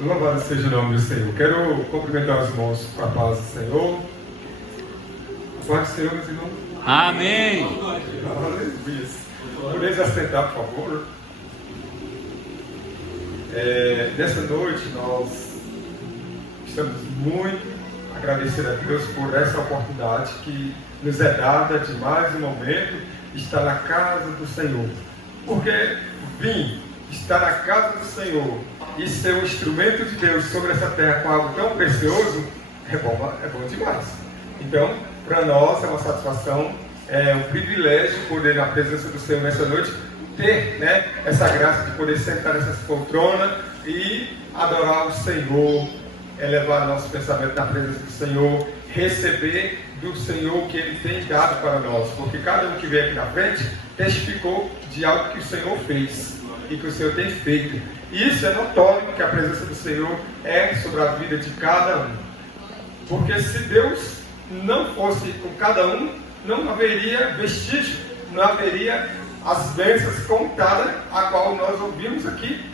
Louvado seja o nome do Senhor. Quero cumprimentar os irmãos com a paz do Senhor. A paz do Senhor, meus irmãos. Amém. Aleluia. Podeis assentar, por favor. Nessa noite nós estamos muito agradecidos a Deus por essa oportunidade que nos é dada de mais um momento estar na casa do Senhor. Porque vim estar na casa do Senhor e ser um instrumento de Deus sobre essa terra com algo tão precioso é bom demais. Então, para nós é uma satisfação, é um privilégio poder, na presença do Senhor nessa noite, ter essa graça de poder sentar nessa poltrona e adorar o Senhor, elevar nosso pensamento na presença do Senhor, receber do Senhor o que Ele tem dado para nós, porque cada um que veio aqui na frente testificou de algo que o Senhor fez e que o Senhor tem feito. E isso é notório que a presença do Senhor é sobre a vida de cada um. Porque se Deus não fosse com cada um, não haveria vestígio, não haveria as bênçãos contadas, a qual nós ouvimos aqui,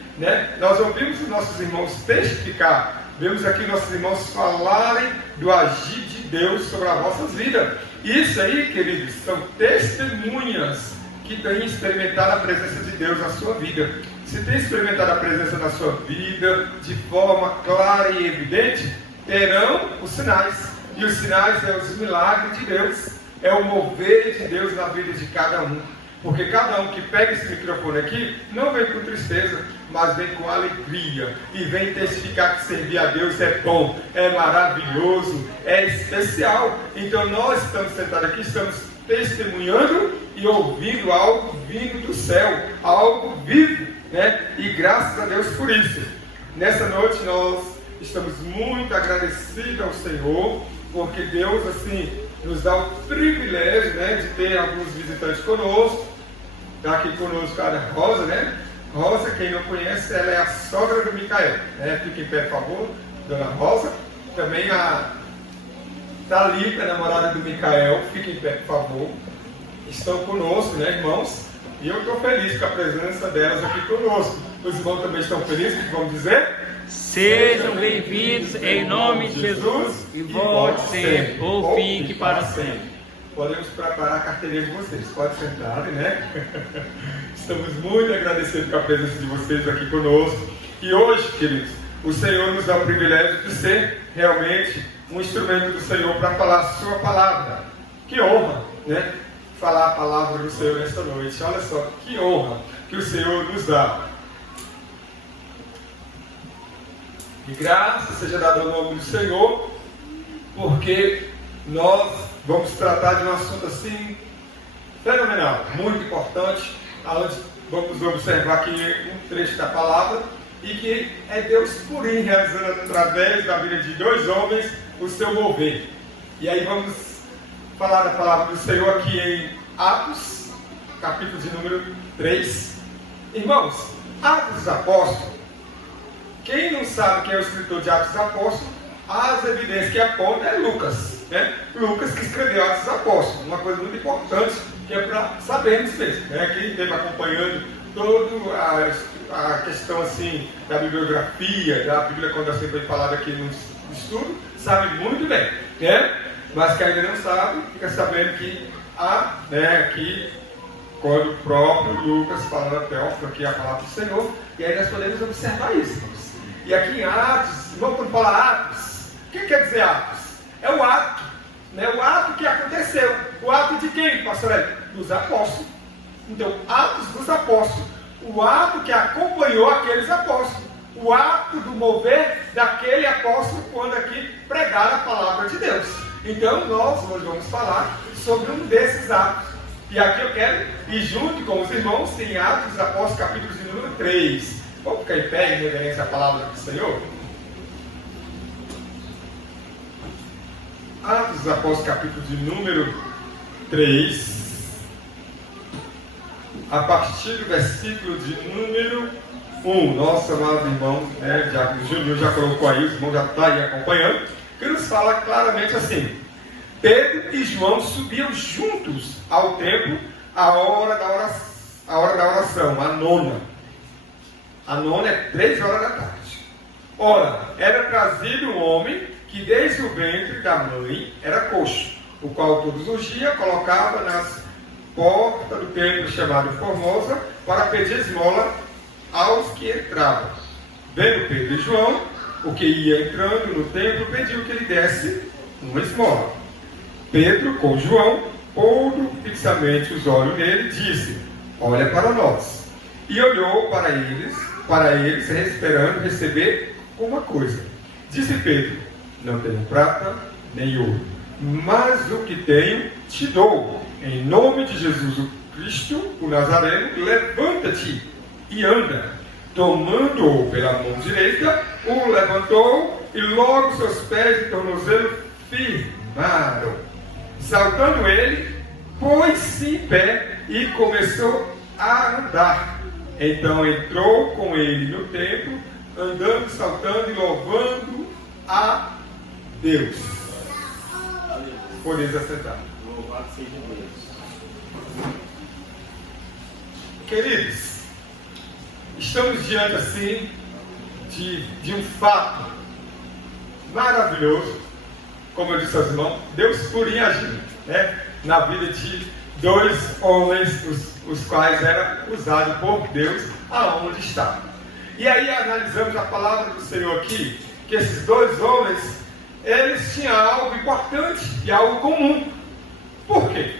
Nós ouvimos os nossos irmãos testificar, vemos aqui nossos irmãos falarem do agir de Deus sobre as vossas vidas. Isso aí, queridos, são testemunhas que têm experimentado a presença de Deus na sua vida. Se tem experimentado a presença na sua vida de forma clara e evidente, terão os sinais. E os sinais são os milagres de Deus, é o mover de Deus na vida de cada um. Porque cada um que pega esse microfone aqui, não vem com tristeza, mas vem com alegria. E vem testificar que servir a Deus é bom, é maravilhoso, é especial. Então nós estamos sentados aqui, estamos testemunhando e ouvindo algo vindo do céu, algo vivo, E graças a Deus por isso. Nessa noite nós estamos muito agradecidos ao Senhor, porque Deus assim nos dá o privilégio, de ter alguns visitantes conosco. Está aqui conosco a Rosa, Rosa, quem não conhece, ela é a sogra do Micael, Fique em pé, por favor, dona Rosa. Também a Thalita, namorada do Micael, fique em pé, por favor. Estão conosco, irmãos? E eu estou feliz com a presença delas aqui conosco. Os irmãos também estão felizes, que vamos dizer? Sejam bem-vindos em nome de Jesus e volte sempre, ou fique para sempre. Podemos preparar a carteirinha de vocês, pode sentar, Estamos muito agradecidos com a presença de vocês aqui conosco. E hoje, queridos, o Senhor nos dá o privilégio de ser realmente um instrumento do Senhor para falar a sua palavra. Que honra, falar a palavra do Senhor nesta noite. Olha só, que honra que o Senhor nos dá. E graças seja dada ao nome do Senhor, porque nós vamos tratar de um assunto assim fenomenal, muito importante, onde vamos observar aqui um trecho da palavra, e que é Deus purinho realizando através da vida de dois homens o seu mover. E aí vamos falar da palavra do Senhor aqui em Atos, capítulo de número 3. Irmãos, Atos dos Apóstolos, quem não sabe quem é o escritor de Atos dos Apóstolos, as evidências que apontam é Lucas, Lucas que escreveu Atos dos Apóstolos, uma coisa muito importante que é para sabermos mesmo, Quem esteve acompanhando toda a questão assim da bibliografia, da Bíblia quando assim foi falado aqui no estudo, sabe muito bem, Mas que ainda não sabe, fica sabendo que há, aqui, quando o próprio Lucas fala da Teófilo, aqui a palavra do Senhor, e aí nós podemos observar isso. E aqui em Atos, vamos falar Atos, o que quer dizer Atos? É o ato, o ato que aconteceu. O ato de quem, pastor Hélio? Dos apóstolos. Então, Atos dos Apóstolos, o ato que acompanhou aqueles apóstolos, o ato do mover daquele apóstolo quando aqui pregaram a palavra de Deus. Então nós hoje vamos falar sobre um desses atos. E aqui eu quero ir junto com os irmãos em Atos dos Apóstolos, capítulo de número 3. Vamos ficar em pé em reverência à palavra do Senhor? Atos dos Apóstolos, capítulo de número 3. A partir do versículo de número 1. Nosso amado irmão, Diácono Júnior já colocou aí, os irmãos já estão aí acompanhando, que nos fala claramente assim: Pedro e João subiam juntos ao templo à hora da oração, a nona. A nona é 3 horas da tarde. Ora, era trazido um homem que desde o ventre da mãe era coxo, o qual todos os dias colocava nas portas do templo chamado Formosa para pedir esmola aos que entravam. Vendo Pedro e João, o que ia entrando no templo, pediu que lhe desse uma esmola. Pedro, com João, pondo fixamente os olhos nele, disse: olha para nós. E olhou para eles, esperando receber uma coisa. Disse Pedro: não tenho prata nem ouro, mas o que tenho te dou. Em nome de Jesus o Cristo, o Nazareno, levanta-te e anda. Tomando-o pela mão direita, o levantou e logo seus pés e tornozelos firmaram. Saltando ele, pôs-se em pé e começou a andar. Então entrou com ele no templo, andando, saltando e louvando a Deus. Podeis assentar. Louvado seja Deus. Queridos, estamos diante assim de um fato maravilhoso, como eu disse aos irmãos, Deus purinho agindo, né? Na vida de dois homens, os quais eram usados por Deus aonde estavam. E aí analisamos a palavra do Senhor aqui, que esses dois homens, eles tinham algo importante e algo comum. Por quê?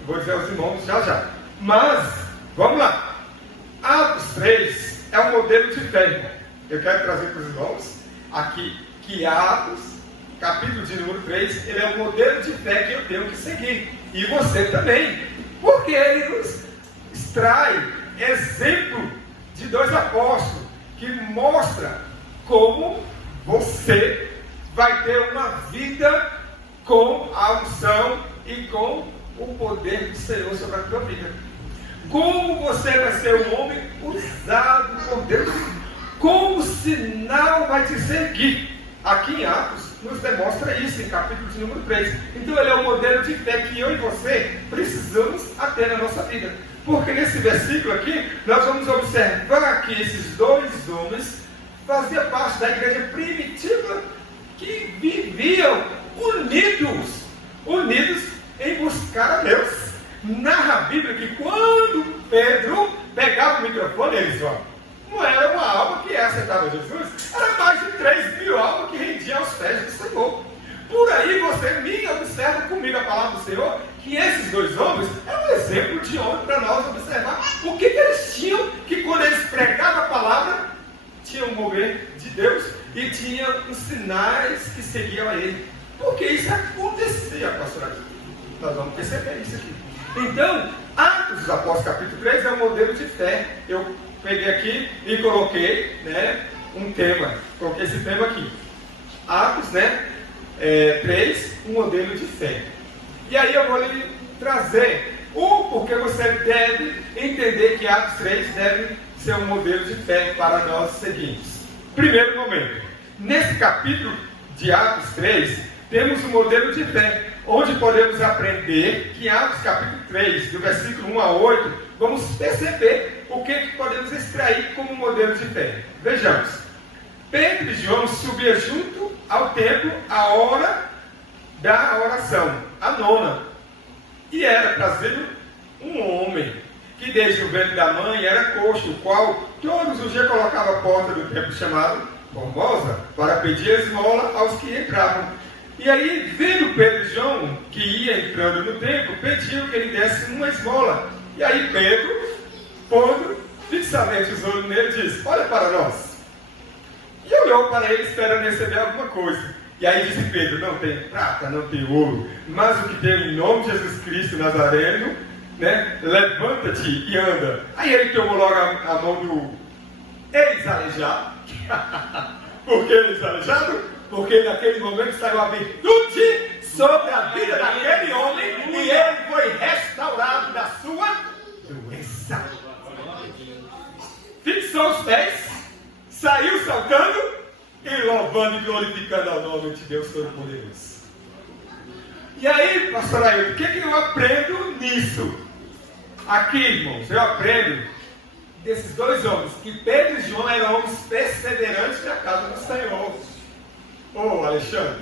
Eu vou dizer aos irmãos já. Mas, vamos lá. Atos 3 é um modelo de fé, irmão. Eu quero trazer para os irmãos aqui que Atos, capítulo de número 3, ele é um modelo de fé que eu tenho que seguir. E você também. Porque ele nos extrai exemplo de dois apóstolos que mostra como você vai ter uma vida com a unção e com o poder do Senhor sobre a tua vida. Como você vai ser um homem usado por Deus. Como o sinal vai te seguir. Aqui em Atos nos demonstra isso, em capítulo de número 3. Então ele é um modelo de fé que eu e você precisamos ter na nossa vida. Porque nesse versículo aqui, nós vamos observar que esses dois homens faziam parte da igreja primitiva que viviam unidos em buscar a Deus. Narra a Bíblia que quando Pedro pegava o microfone, eles não era uma alma que aceitava Jesus, era mais de 3.000 almas que rendiam aos pés do Senhor. Por aí você me observa comigo a palavra do Senhor, que esses dois homens é um exemplo de homem para nós observar o que eles tinham, que quando eles pregavam a palavra, tinham um mover de Deus e tinham os sinais que seguiam a ele. Porque isso acontecia, pastor. Nós vamos perceber isso aqui. Então, Atos dos Apóstolos capítulo 3 é um modelo de fé. Eu peguei aqui e coloquei, um tema. Coloquei esse tema aqui. Atos, 3, um modelo de fé. E aí eu vou lhe trazer o porquê você deve entender que Atos 3 deve ser um modelo de fé para nós seguintes. Primeiro momento. Nesse capítulo de Atos 3, temos um modelo de fé, onde podemos aprender que em Atos capítulo 3, do versículo 1 a 8, vamos perceber o que podemos extrair como modelo de fé. Vejamos. Pedro e João subiam junto ao templo à hora da oração, a nona. E era trazido um homem que desde o ventre da mãe era coxo, o qual todos os dias colocava a porta do templo chamado Formosa para pedir esmola aos que entravam. E aí, vendo Pedro e João, que ia entrando no templo, pediu que ele desse uma esmola. E aí Pedro, pondo fixamente os olhos nele, disse: olha para nós. E olhou para ele esperando receber alguma coisa. E aí disse Pedro: não tem prata, não tem ouro, mas o que tem em nome de Jesus Cristo Nazareno, levanta-te e anda. Aí ele tomou logo a mão do ex-aleijado. Por que ex-aleijado? Porque naquele momento saiu a virtude sobre a vida daquele homem e ele foi restaurado da sua doença. Fixou os pés, saiu saltando e louvando e glorificando ao nome de Deus Todo-Poderoso. E aí, pastor Ailton, o que eu aprendo nisso? Aqui, irmãos, eu aprendo desses dois homens, que Pedro e João eram homens perseverantes na casa do Senhor. Ô Alexandre,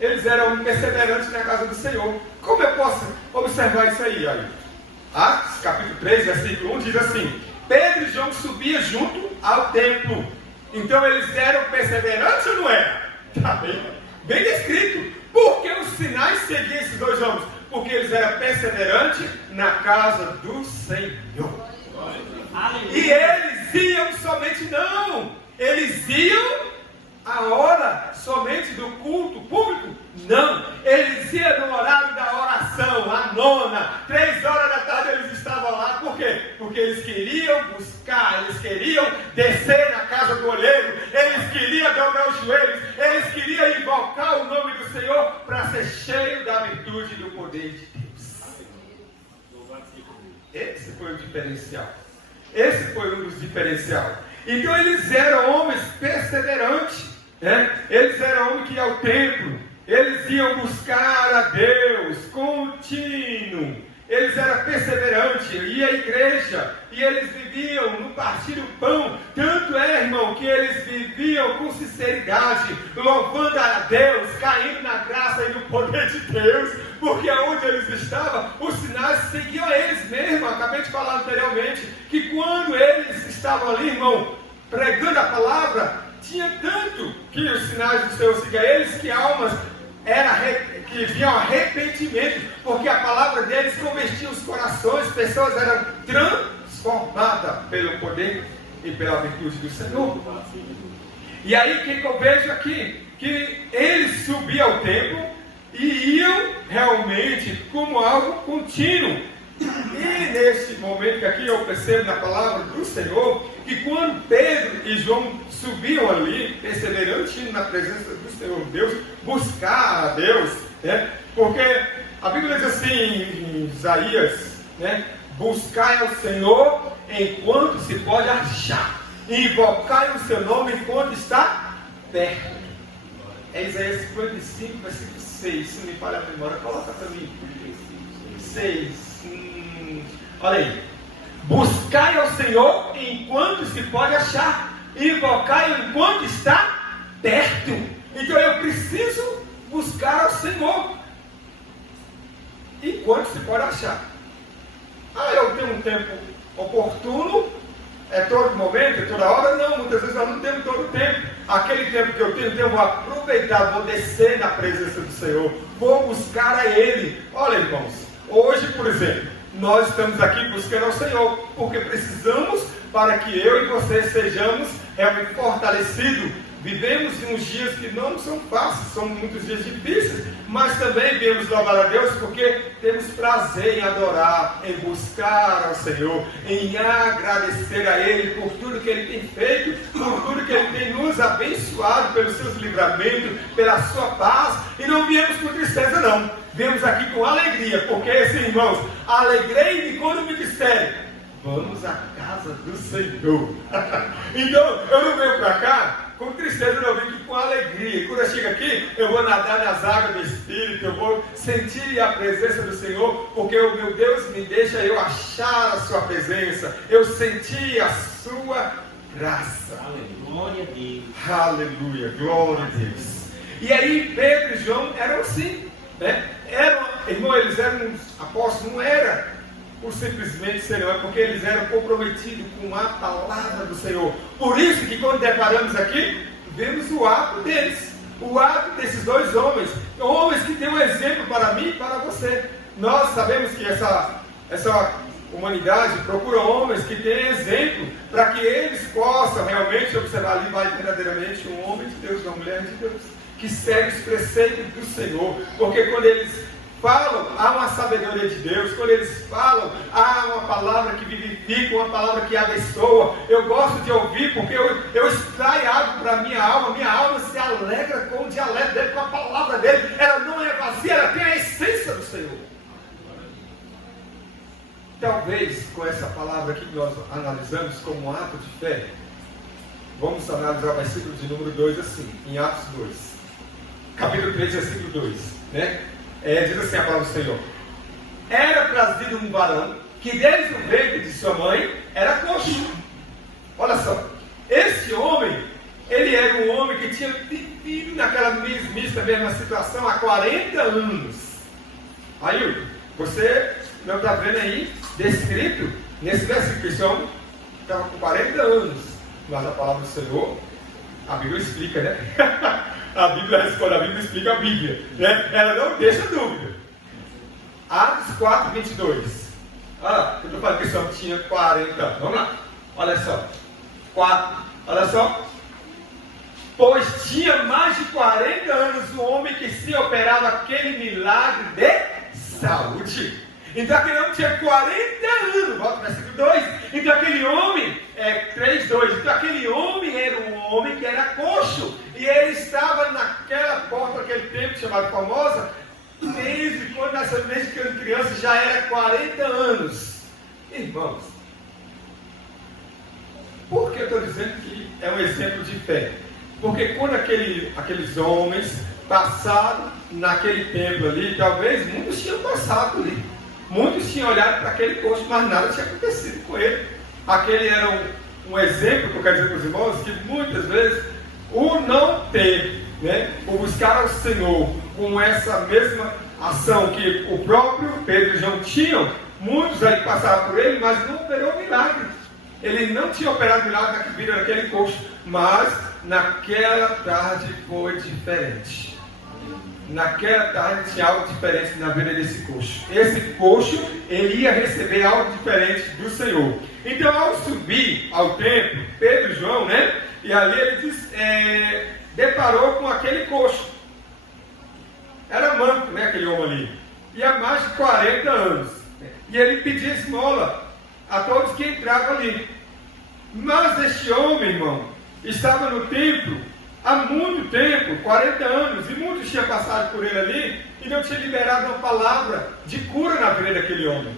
eles eram perseverantes na casa do Senhor. Como eu posso observar isso aí? Olha? Atos capítulo 3, versículo 1 diz assim: Pedro e João subiam junto ao templo. Então eles eram perseverantes ou não eram? Está bem descrito. Por que os sinais seguiam esses dois homens? Porque eles eram perseverantes na casa do Senhor. E eles iam somente não. Eles iam a hora somente do culto público? Não. Eles iam no horário da oração, a nona, 3 horas da tarde eles estavam lá. Por quê? Porque eles queriam buscar, eles queriam descer na casa do olheiro, eles queriam dobrar os joelhos, eles queriam invocar o nome do Senhor para ser cheio da virtude e do poder de Deus. Esse foi o diferencial. Esse foi um dos diferenciais. Então eles eram homens perseverantes, né? Eles eram homens que iam ao templo, eles iam buscar a Deus contínuo, eles eram perseverantes, iam à igreja, e eles viviam no partir do pão. Tanto é, irmão, que eles viviam com sinceridade, louvando a Deus, caindo na graça e no poder de Deus, porque onde eles estavam, os sinais seguiam a eles mesmos. Acabei de falar anteriormente, que quando eles estavam ali, irmão, pregando a palavra, tinha tanto que os sinais do Senhor seguiam a eles, que almas que vinham arrependimento, porque a palavra deles convertia os corações, pessoas eram transformadas pelo poder e pela virtude do Senhor. E aí o que eu vejo aqui? Que eles subiam ao templo e iam realmente como algo contínuo. E neste momento aqui eu percebo na palavra do Senhor que quando Pedro e João subiam ali, perseverantes na presença do Senhor Deus, buscar a Deus, né? Porque a Bíblia diz assim em Isaías, né? Buscai ao Senhor enquanto se pode achar, invocai o seu nome enquanto está perto. É Isaías 55, versículo 6, se não me falha a memória, coloca para mim. 6. Olha aí. Buscai ao Senhor enquanto se pode achar, invocai-o enquanto está perto. Então eu preciso buscar ao Senhor enquanto se pode achar. Eu tenho um tempo oportuno, é todo momento, é toda hora? Não, muitas vezes nós não temos todo o tempo. Aquele tempo que eu tenho, eu vou aproveitar, vou descer na presença do Senhor, vou buscar a Ele. Olha, irmãos, hoje, por exemplo, nós estamos aqui buscando ao Senhor, porque precisamos para que eu e você sejamos realmente fortalecidos. Vivemos uns dias que não são fáceis, são muitos dias difíceis, mas também viemos louvar a Deus porque temos prazer em adorar, em buscar ao Senhor, em agradecer a Ele por tudo que Ele tem feito, por tudo que Ele tem nos abençoado, pelos seus livramentos, pela sua paz. E não viemos com tristeza não, viemos aqui com alegria, porque assim, irmãos, alegrei-me quando me disserem: vamos à casa do Senhor. Então eu não venho para cá com tristeza, eu vim aqui com alegria. E quando eu chego aqui, eu vou nadar nas águas do Espírito, eu vou sentir a presença do Senhor, porque o meu Deus me deixa eu achar a sua presença, eu senti a sua graça. Glória a Deus. Aleluia, glória a Deus. E aí Pedro e João eram assim, né? Irmão, eles eram apóstolos, não era por simplesmente serão, é porque eles eram comprometidos com a palavra do Senhor. Por isso que quando deparamos aqui, vemos o ato deles, o ato desses dois homens que têm um exemplo para mim e para você. Nós sabemos que essa humanidade procura homens que têm exemplo, para que eles possam realmente observar ali vai verdadeiramente um homem de Deus, uma mulher de Deus, que segue os preceitos do Senhor. Porque quando eles falam, há uma sabedoria de Deus. Quando eles falam, há uma palavra que vivifica, uma palavra que abençoa. Eu gosto de ouvir porque eu extraio algo para a minha alma se alegra com o dialeto dele, com a palavra dele. Ela não é vazia, ela tem a essência do Senhor. Talvez com essa palavra aqui que nós analisamos como um ato de fé, vamos analisar o versículo de número 2 assim, em Atos 2, capítulo 3, versículo 2, né? Diz assim a palavra do Senhor: era trazido um varão que desde o ventre de sua mãe era coxo. Olha só, esse homem, ele era um homem que tinha vivido naquela mesma situação há 40 anos. Aí, você não está vendo aí, descrito nesse versículo, que esse homem estava com 40 anos, mas a palavra do Senhor, a Bíblia explica, né? A Bíblia responde, a Bíblia explica a Bíblia, né? Ela não deixa dúvida. Atos 4, 22. Olha, eu estou falando que esse homem tinha 40 anos. Vamos lá, olha só. 4, olha só. Pois tinha mais de 40 anos o homem que se operava aquele milagre de saúde. Então aquele homem tinha 40 anos. Volta para o versículo 2. Então aquele homem, 3, 2. Então aquele homem era um homem que era coxo. E ele estava naquela porta, naquele tempo chamado Formosa, desde quando nasceu, desde que era criança, já era 40 anos. Irmãos, por que eu estou dizendo que é um exemplo de fé? Porque quando aqueles homens passaram naquele templo ali, talvez muitos tinham passado ali. Muitos tinham olhado para aquele coxo, mas nada tinha acontecido com ele. Aquele era um exemplo que eu quero dizer para os irmãos, que muitas vezes o não ter, né, o buscar ao Senhor com essa mesma ação que o próprio Pedro e João tinham, muitos aí passaram por ele, mas não operou milagre. Ele não tinha operado milagre na vida daquele coxo, mas naquela tarde foi diferente. Naquela tarde tinha algo diferente na vida desse coxo. Esse coxo, ele ia receber algo diferente do Senhor. Então, ao subir ao templo, Pedro e João, né? E ali ele deparou com aquele coxo. Era manco, né? Aquele homem ali. E há mais de 40 anos. E ele pedia esmola a todos que entravam ali. Mas este homem, irmão, estava no templo há muito tempo, 40 anos, e muitos tinham passado por ele ali, e não tinha liberado uma palavra de cura na vida daquele homem.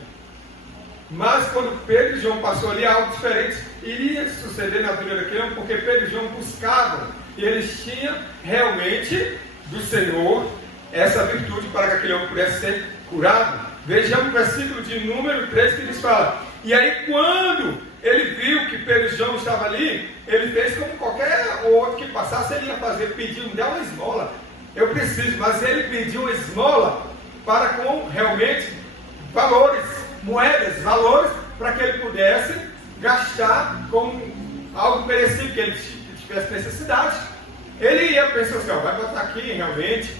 Mas quando Pedro e João passou ali, algo diferente iria suceder na vida daquele homem, porque Pedro e João buscavam, e eles tinham realmente do Senhor essa virtude para que aquele homem pudesse ser curado. Vejamos o versículo de número 3 que diz fala: e aí quando ele viu que Pedro e João estavam ali, ele fez como qualquer outro que passasse, ele ia fazer, pedir, me dá uma esmola, eu preciso, mas ele pediu uma esmola para com realmente valores, moedas, valores, para que ele pudesse gastar com algo perecível, que ele tivesse necessidade. Ele ia pensar assim, vai botar aqui realmente,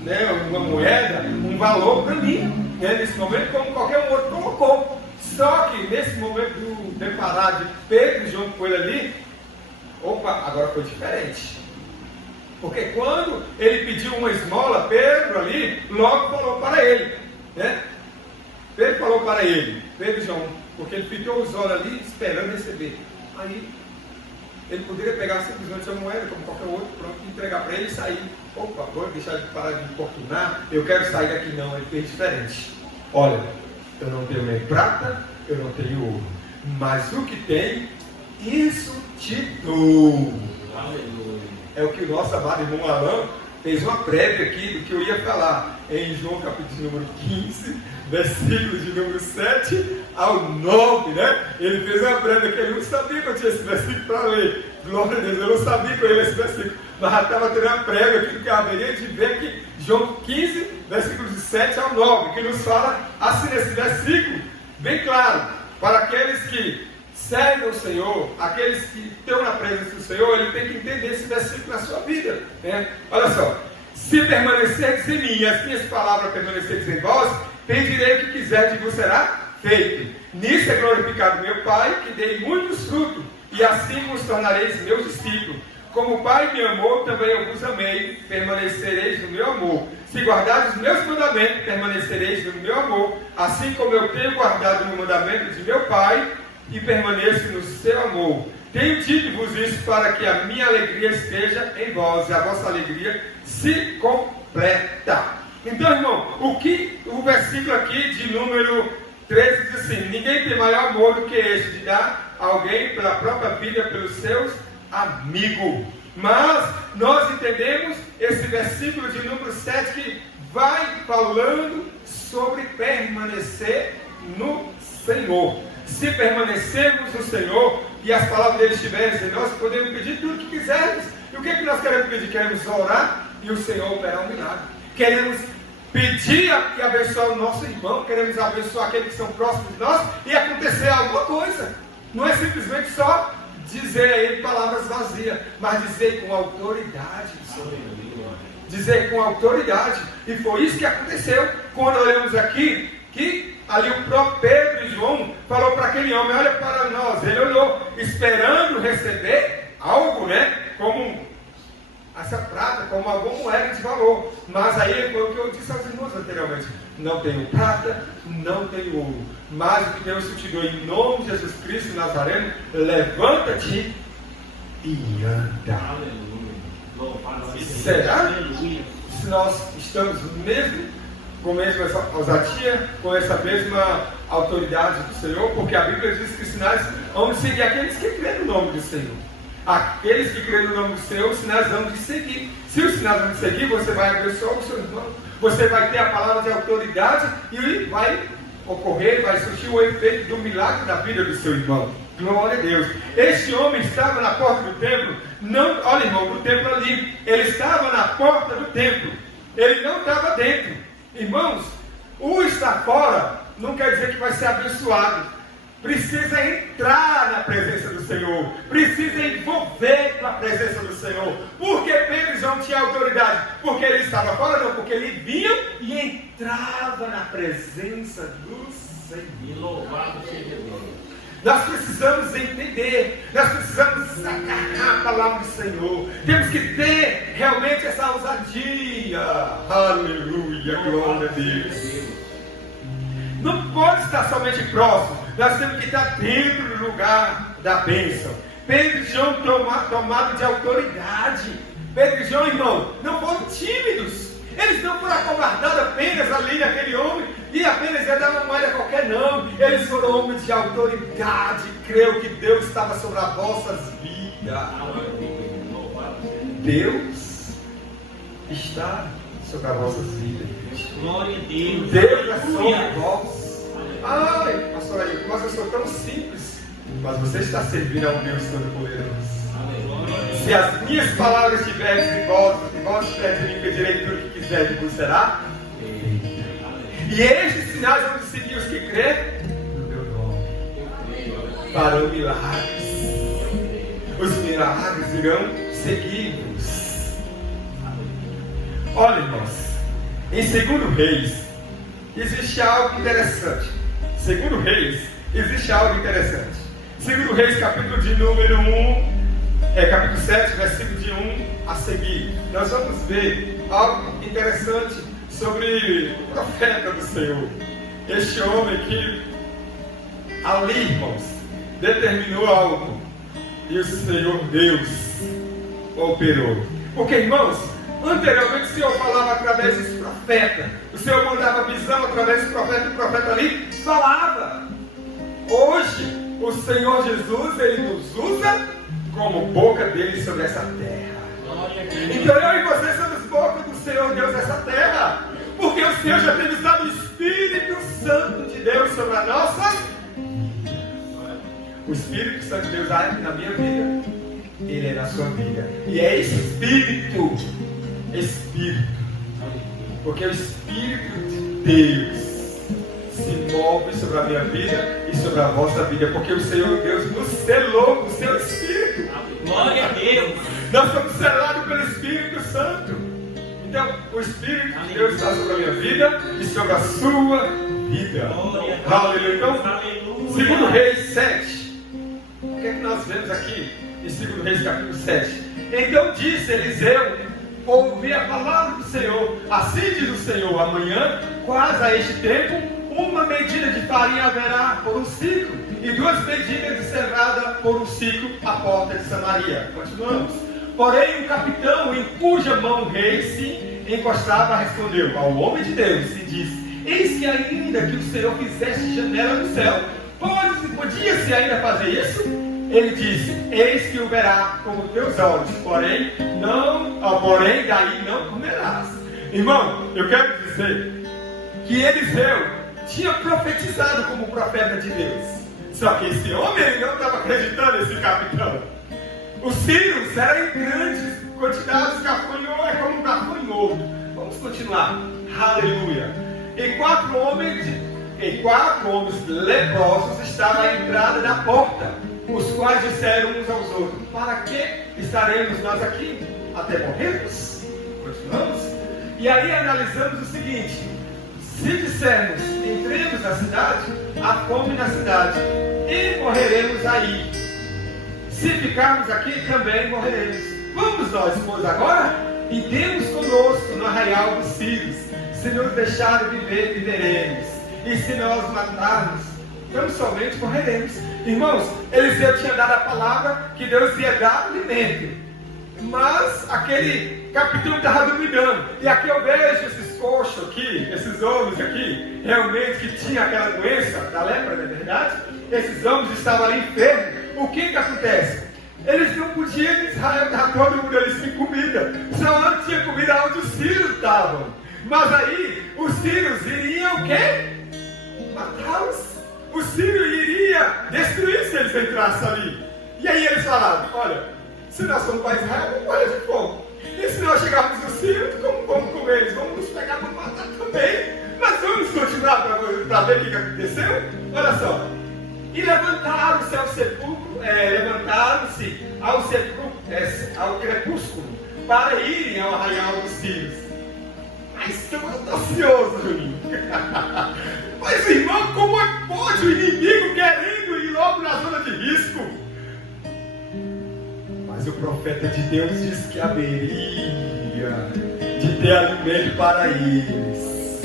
né, uma moeda, um valor para mim, né, nesse momento, como qualquer outro colocou. Só que nesse momento do deparar de Pedro e João com ele ali, agora foi diferente. Porque quando ele pediu uma esmola, Pedro ali, logo falou para ele, né? Pedro falou para ele, Pedro e João, porque ele ficou os olhos ali esperando receber. Aí, ele poderia pegar simplesmente a moeda, como qualquer outro, pronto, entregar para ele e sair. Vou deixar de parar de importunar, eu quero sair daqui. Não, ele fez diferente. Olha, eu não tenho nem prata, eu não tenho ouro, mas o que tem, isso te dou. Aleluia. É o que o nosso amado irmão Alain fez uma prévia aqui do que eu ia falar em João capítulo número 15, versículo de número 7 ao 9, né? Ele fez uma prévia que ele não sabia que eu tinha esse versículo para ler. Glória a Deus, eu não sabia que eu ia esse versículo, mas já estava tendo uma prévia aqui do que haveria de ver que João 15, versículos de 7 ao 9, que nos fala assim nesse versículo, bem claro, para aqueles que servem o Senhor, aqueles que estão na presença do Senhor, ele tem que entender esse versículo na sua vida, né? Olha só, se permanecerdes em mim e as minhas palavras permanecerdes em vós, pedirei o que quiserdes e vos será feito. Nisso é glorificado meu Pai, que dei muitos frutos, e assim vos tornareis meus discípulos. Como o Pai me amou, também eu vos amei, permanecereis no meu amor. Se guardardes os meus mandamentos, permanecereis no meu amor, assim como eu tenho guardado o mandamento de meu Pai, e permaneço no seu amor. Tenho dito-vos isso para que a minha alegria esteja em vós, e a vossa alegria se completa. Então, irmão, o versículo aqui de número 13 diz assim: ninguém tem maior amor do que este, de dar a alguém pela própria vida, pelos seus amigos. Mas nós entendemos esse versículo de número 7 que vai falando sobre permanecer no Senhor. se permanecermos no Senhor e as palavras dele estiverem em nós, podemos pedir tudo o que quisermos. E o que é que nós queremos pedir? Queremos orar e o Senhor operar um milagre. Queremos pedir e abençoar o nosso irmão, queremos abençoar aqueles que são próximos de nós e acontecer alguma coisa. Não é simplesmente só dizer a ele palavras vazias, mas dizer com autoridade do Senhor. Dizer com autoridade. E foi isso que aconteceu quando olhamos aqui, que ali o próprio Pedro e João falou para aquele homem: olha para nós. Ele olhou esperando receber algo, né? Como essa prata, como alguma moeda de valor. Mas aí foi o que eu disse aos irmãos anteriormente: não tenho prata, não tenho ouro, mas o que Deus te deu em nome de Jesus Cristo Nazareno, levanta-te e anda. Será? Se nós estamos mesmo com a mesma ousadia, com essa mesma autoridade do Senhor, porque a Bíblia diz que os sinais vão seguir aqueles que creem no nome do Senhor. Aqueles que creem no nome do Senhor, os sinais vão te seguir. Se os sinais vão te seguir, você vai abençoar o seu irmão, você vai ter a palavra de autoridade e vai ocorrer, vai surgir o efeito do milagre da vida do seu irmão. Glória a Deus. Este homem estava na porta do templo. Não, olha, irmão, do templo ali. Ele estava na porta do templo. Ele não estava dentro. Irmãos, o estar fora não quer dizer que vai ser abençoado. Precisa entrar na presença do Senhor. Precisa envolver com a presença do Senhor. Por que Pedro já não tinha autoridade? Porque ele estava fora? Não, porque ele vinha e entrava na presença do Senhor. Louvado seja Deus. Nós precisamos entender, nós precisamos agarrar a palavra do Senhor. Temos que ter realmente essa ousadia. Aleluia, glória a Deus. Não pode estar somente próximo, nós temos que estar dentro do lugar da bênção. Pedro e João tomados de autoridade. Pedro e João, irmão, não foram tímidos. Eles não foram acovardados apenas ali naquele homem e apenas ia dar uma moeda qualquer, não. Eles foram homens de autoridade. Creio que Deus estava sobre as vossas vidas. Deus está sobre as vossas vidas. Glória a Deus. Deus é sobre vós. Ai, pastor aí, mas eu sou tão simples. Mas você está servindo a um Deus Todo-Poderoso. Se as minhas palavras estiverem em vós, e vós estiverem em mim, pedirei tudo o que quiser de vos será. E estes sinais vão seguir os que crêem no meu nome. Farão milagres. Os milagres irão seguir-vos. Olha, irmãos, em 2 Reis existe algo interessante. 2 Reis existe algo interessante. 2 Reis, capítulo de número 1. Capítulo 7, versículo de 1 a seguir, nós vamos ver algo interessante sobre o profeta do Senhor. Este homem que ali, irmãos, determinou algo e o Senhor Deus operou. Porque, irmãos, anteriormente o Senhor falava através desse profeta, o Senhor mandava visão através do profeta, e o profeta ali falava. Hoje, o Senhor Jesus, Ele nos usa como boca dele sobre essa terra. Então eu e você somos boca do Senhor Deus nessa terra, porque o Senhor já tem nos dado o Espírito Santo de Deus sobre a nossa vida. O Espírito Santo de Deus age na minha vida, Ele é na sua vida, e é Espírito, porque o Espírito de Deus se move sobre a minha vida e sobre a vossa vida, porque o Senhor Deus nos selou com o seu Espírito. Glória a Deus. Nós somos selados pelo Espírito Santo. Então, o Espírito de Deus está sobre a minha vida e sobre a sua vida. Aleluia. Então, 2 Reis 7. O que é que nós vemos aqui em 2 Reis capítulo 7? Então disse Eliseu: ouvi a palavra do Senhor. Assim diz o Senhor: amanhã, quase a este tempo, uma medida de farinha haverá por um ciclo, e 2 medidas de cevada por um ciclo à porta de Samaria. Continuamos. Porém, o capitão em cuja mão o rei se encostava respondeu ao homem de Deus e disse: eis que ainda que o Senhor fizesse janela no céu, podia-se ainda fazer isso? Ele disse: eis que o verá com os teus olhos, porém daí não comerás. Irmão, eu quero dizer que Eliseu tinha profetizado como profeta de Deus. Só que esse homem ele não estava acreditando nesse capitão. Os sírios eram em grandes quantidades, gafanhoto é como um gafanhoto. Vamos continuar. Aleluia. E quatro homens leprosos estavam à entrada da porta, os quais disseram uns aos outros: para que estaremos nós aqui? Até morrermos? Continuamos. E aí analisamos o seguinte: se dissermos entremos na cidade, há fome na cidade e morreremos aí. Se ficarmos aqui, também morreremos. Vamos nós, pois, agora e demos conosco no arraial dos sírios. Se nos deixarem viver, viveremos. E se nós matarmos, tão somente morreremos. Irmãos, Eliseu tinha dado a palavra que Deus ia dar alimento. Mas aquele capitão estava duvidando. E aqui eu vejo esses coxos aqui, esses homens aqui, realmente que tinham aquela doença da lepra, não é verdade? Esses homens estavam ali enfermos. O que acontece? Eles não podiam, em Israel, dar todo mundo ali sem comida. Só não tinha comida onde os sírios estavam. Mas aí, os sírios iriam o quê? Matá-los. O sírio iria destruir se eles entrassem ali. E aí eles falaram: olha, se nós somos para Israel, vamos morrer de fome. E se nós chegarmos nos sírios, como vamos comer eles? Vamos nos pegar para matar também. Mas vamos continuar para ver o que aconteceu? Olha só. E levantaram-se ao sepulcro, levantaram-se ao crepúsculo para irem ao arraial dos sírios. Mas estão audaciosos, Juninho. Mas, irmão, como é que pode o inimigo querendo ir logo na zona de risco? Mas o profeta de Deus disse que haveria de ter alimento para eles.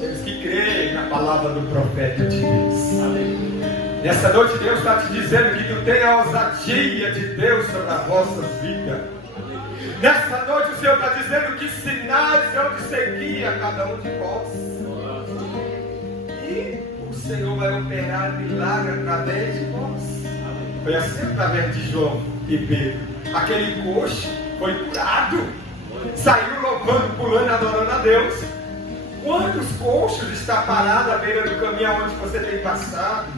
Temos que crer na palavra do profeta de Deus. Nessa noite Deus está te dizendo que tu tem a ousadia de Deus sobre as vossas vidas. Nessa noite o Senhor está dizendo que sinais vão te seguir a cada um de vós. E o Senhor vai operar milagre através de vós. Foi assim através de João e Pedro. Aquele coxo foi curado. Saiu louvando, pulando, adorando a Deus. Quantos coxos está parado à beira do caminho onde você tem passado?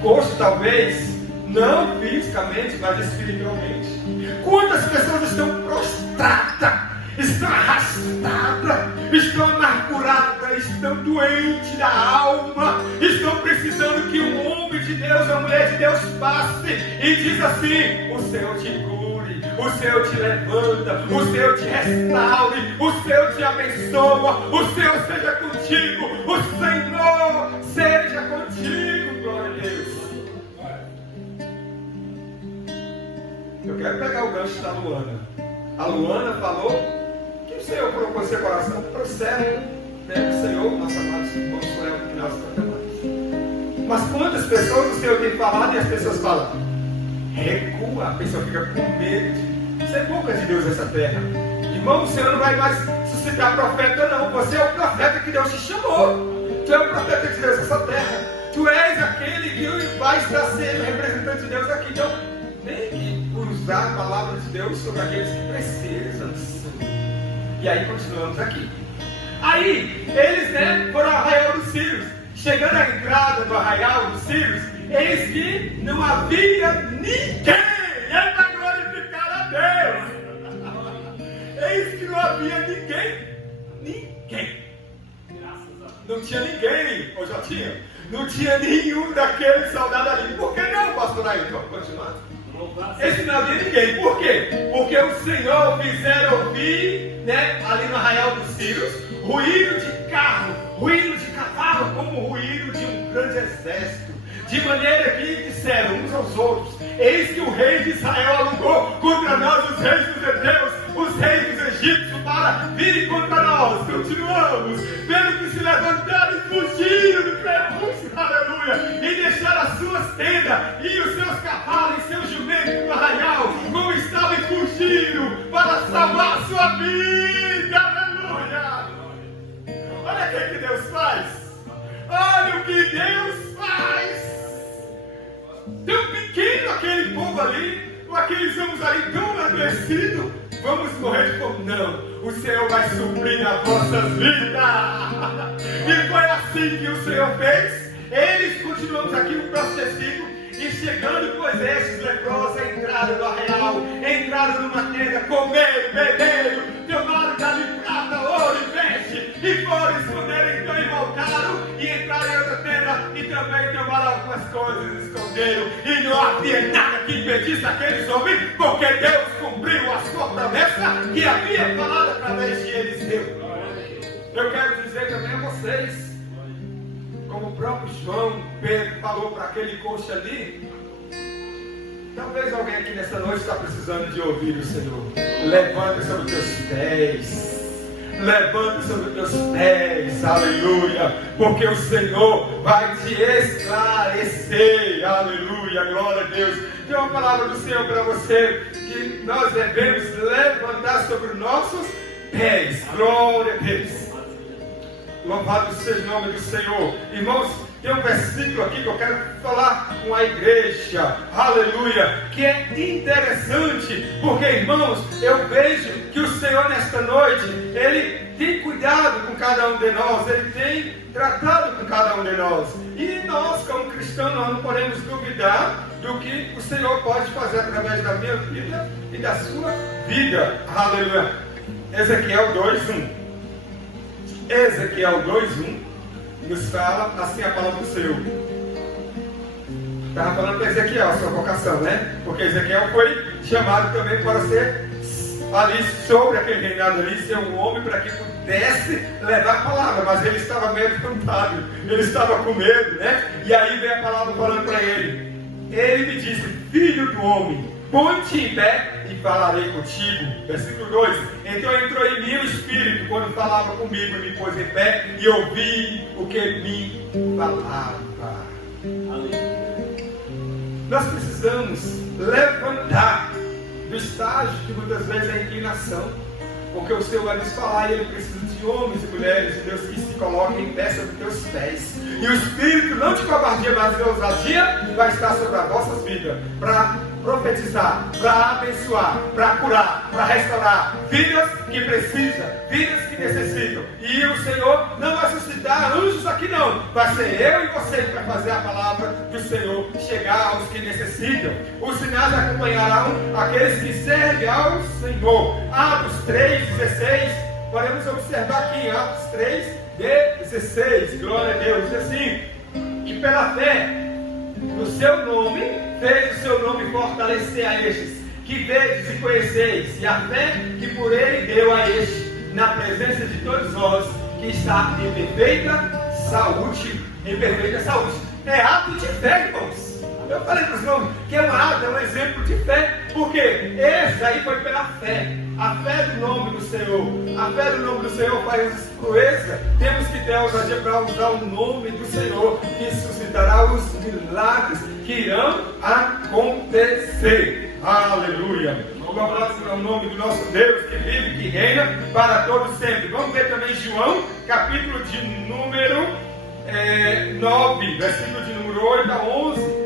Coxo talvez, não fisicamente, mas espiritualmente. Quantas pessoas estão prostradas, estão arrastadas, estão amarguradas, estão doentes da alma, estão precisando que um homem de Deus, uma mulher de Deus passe e diz assim: o Senhor te cure, o Senhor te levanta, o Senhor te restaure, o Senhor te abençoa, o Senhor seja contigo, o Senhor seja contigo, glória a Deus. Eu quero pegar o gancho da Luana. A Luana falou que o Senhor colocou seu coração para o céu, né? O Senhor, nossa amada, vamos por ela no final dos cantamentos. Mas quantas pessoas o Senhor tem falado e as pessoas falam: recua, a pessoa fica com medo de ser boca de Deus nessa terra. Irmão, o Senhor não vai mais suscitar profeta, não. Você é o profeta que Deus te chamou. Tu é o profeta de Deus nessa terra. Tu és aquele que vai estar sendo representante de Deus aqui. Então, tem que usar a palavra de Deus sobre aqueles que precisam. E aí continuamos aqui. Aí, eles foram ao arraial dos sírios. Chegando à entrada do arraial dos sírios, eis que não havia ninguém. É para glorificar a Deus. Eis que não havia ninguém. Ninguém. Não tinha ninguém. Ou já tinha? Não tinha nenhum daqueles soldados ali. Por que não, pastor Ailton? Continuar. Esse não havia ninguém. Por quê? Porque o Senhor fizeram ouvir, ali no arraial dos sírios, ruído de carro, ruído de cavalo, como o ruído de um grande exército. De maneira que disseram uns aos outros: eis que o rei de Israel alugou contra nós os reis dos hebreus, os reis dos egípcios, para virem contra nós. Continuamos. Vendo que se levantaram e fugiram do crepúsculo, aleluia, e deixaram as suas tendas e os seus cavalos e seus jumentos no arraial, como estavam e fugiram para salvar a sua vida, aleluia. Olha o que Deus faz. Olha o que Deus faz. Tão pequeno aquele povo ali, ou aqueles homens ali tão adoecidos. Vamos morrer de fome? Não, o Senhor vai suprir as vossas vidas. E foi assim que o Senhor fez. Eles continuamos aqui no próximo versículo. E chegando, pois, estes leprosos entraram no arraial, entraram numa tenda, comeram, beberam, tomaram de prata, ouro e veste, e foram esconder então e voltaram, e entraram em outra tenda, e também tomaram algumas coisas e esconderam, e não havia nada que impedisse aqueles homens, porque Deus cumpriu a sua promessa que havia falado através de Eliseu. Eu quero dizer também a vocês, como o próprio João Pedro falou para aquele coxo ali, talvez alguém aqui nessa noite está precisando de ouvir o Senhor. Levanta sobre os teus pés, levanta sobre os teus pés, aleluia, porque o Senhor vai te esclarecer, aleluia, glória a Deus. Tem uma palavra do Senhor para você, que nós devemos levantar sobre os nossos pés, glória a Deus. Louvado seja o nome do Senhor. Irmãos, tem um versículo aqui que eu quero falar com a igreja, aleluia, que é interessante, porque, irmãos, eu vejo que o Senhor nesta noite, Ele tem cuidado com cada um de nós, Ele tem tratado com cada um de nós, e nós como cristãos, nós não podemos duvidar do que o Senhor pode fazer através da minha vida e da sua vida, aleluia. Ezequiel 2:1. Ezequiel 2:1 nos fala assim a palavra do Senhor. Estava falando para Ezequiel, a sua vocação, né? Porque Ezequiel foi chamado também para ser ali sobre aquele reinado ali, ser um homem para que pudesse levar a palavra, mas ele estava meio espantado, ele estava com medo, né? E aí vem a palavra falando para ele. Ele me disse: filho do homem, põe-te em pé e falarei contigo. Versículo 2. Então entrou em mim o Espírito quando falava comigo, e me pôs em pé e ouvi o que me falava. Nós precisamos levantar do estágio que muitas vezes é a inclinação, porque o Senhor vai nos falar e Ele precisa de homens e mulheres de Deus que se coloquem em pé sobre teus pés. E o Espírito, não de covardia, mas de ousadia, vai estar sobre as vossas vidas para profetizar, para abençoar, para curar, para restaurar vidas que precisam, vidas que necessitam. E o Senhor não vai suscitar anjos aqui não, vai ser eu e você que vai fazer a palavra do Senhor chegar aos que necessitam. Os sinais acompanharão aqueles que servem ao Senhor. Atos 3:16, podemos observar aqui em Atos 3:16, glória a Deus, diz assim: e pela fé no seu nome, fez o seu nome fortalecer a estes, que vedes e conheceis, e a fé que por ele deu a este, na presença de todos vós, que está em perfeita saúde. Em perfeita saúde. É ato de fé, irmãos. Eu falei para os irmãos que é um ato, é um exemplo de fé, porque esse aí foi pela fé. A fé do nome do Senhor. A fé do nome do Senhor faz proeza. Temos que ter a ousadia para usar o nome do Senhor, que suscitará os milagres que irão acontecer. Aleluia. Louvado seja o nome do nosso Deus, que vive, que reina para todos sempre. Vamos ver também João, capítulo de número 9, versículo de número 8 a 11.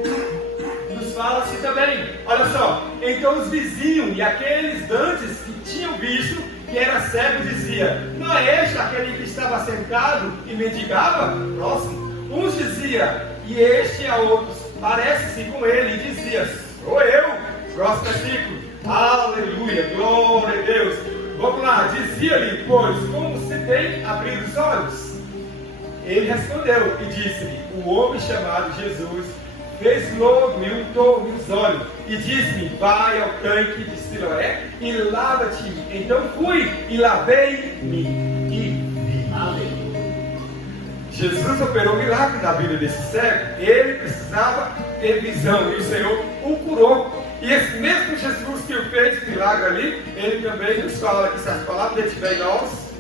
Fala assim também, olha só, então os vizinhos e aqueles dantes que tinham visto que era cego diziam: não é este aquele que estava sentado e mendigava? Próximo. Uns diziam, e este a outros, parece-se com ele, e dizia: sou eu. Próximo versículo, aleluia, glória a Deus. Vamos lá, dizia-lhe, pois, como se tem abrir os olhos? Ele respondeu e disse-lhe: o homem chamado Jesus fez logo e untou-me os olhos e disse-me: vai ao tanque de Siloé e lava-te. Então fui e lavei-me e vi. Aleluia. Jesus operou um milagre na vida desse cego. Ele precisava ter visão e o Senhor o curou. E esse mesmo Jesus que o fez milagre ali, ele também nos fala que se as palavras dele estiverem em nós,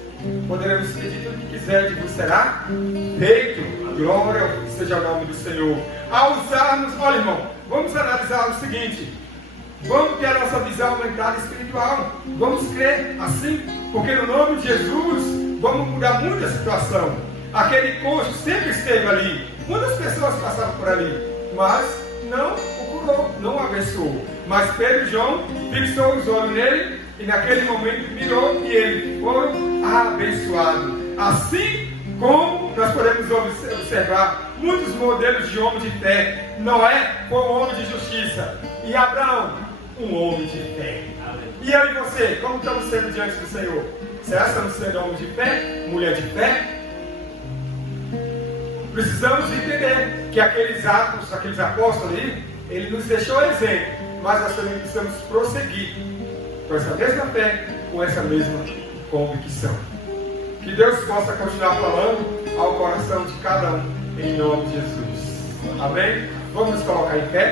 poderemos pedir tudo o que quiser de vos será feito. Glória seja o nome do Senhor. Ao usarmos, olha, irmão, vamos analisar o seguinte: vamos ter a nossa visão aumentada espiritual, vamos crer assim, porque no nome de Jesus vamos mudar muita situação. Aquele coxo sempre esteve ali, muitas pessoas passaram por ali, mas não o curou, não o abençoou. Mas Pedro e João fixou os olhos nele e naquele momento mirou e eles foram abençoados. Assim Como nós podemos observar muitos modelos de homem de fé. Noé foi um homem de justiça. E Abraão, um homem de fé. E eu e você, como estamos sendo diante do Senhor? Será que estamos sendo homem de fé? Mulher de fé? Precisamos entender que aqueles atos, aqueles apóstolos ali, ele nos deixou exemplo, mas nós também precisamos prosseguir com essa mesma fé, com essa mesma convicção. Que Deus possa continuar falando ao coração de cada um, em nome de Jesus. Amém? Vamos nos colocar em pé.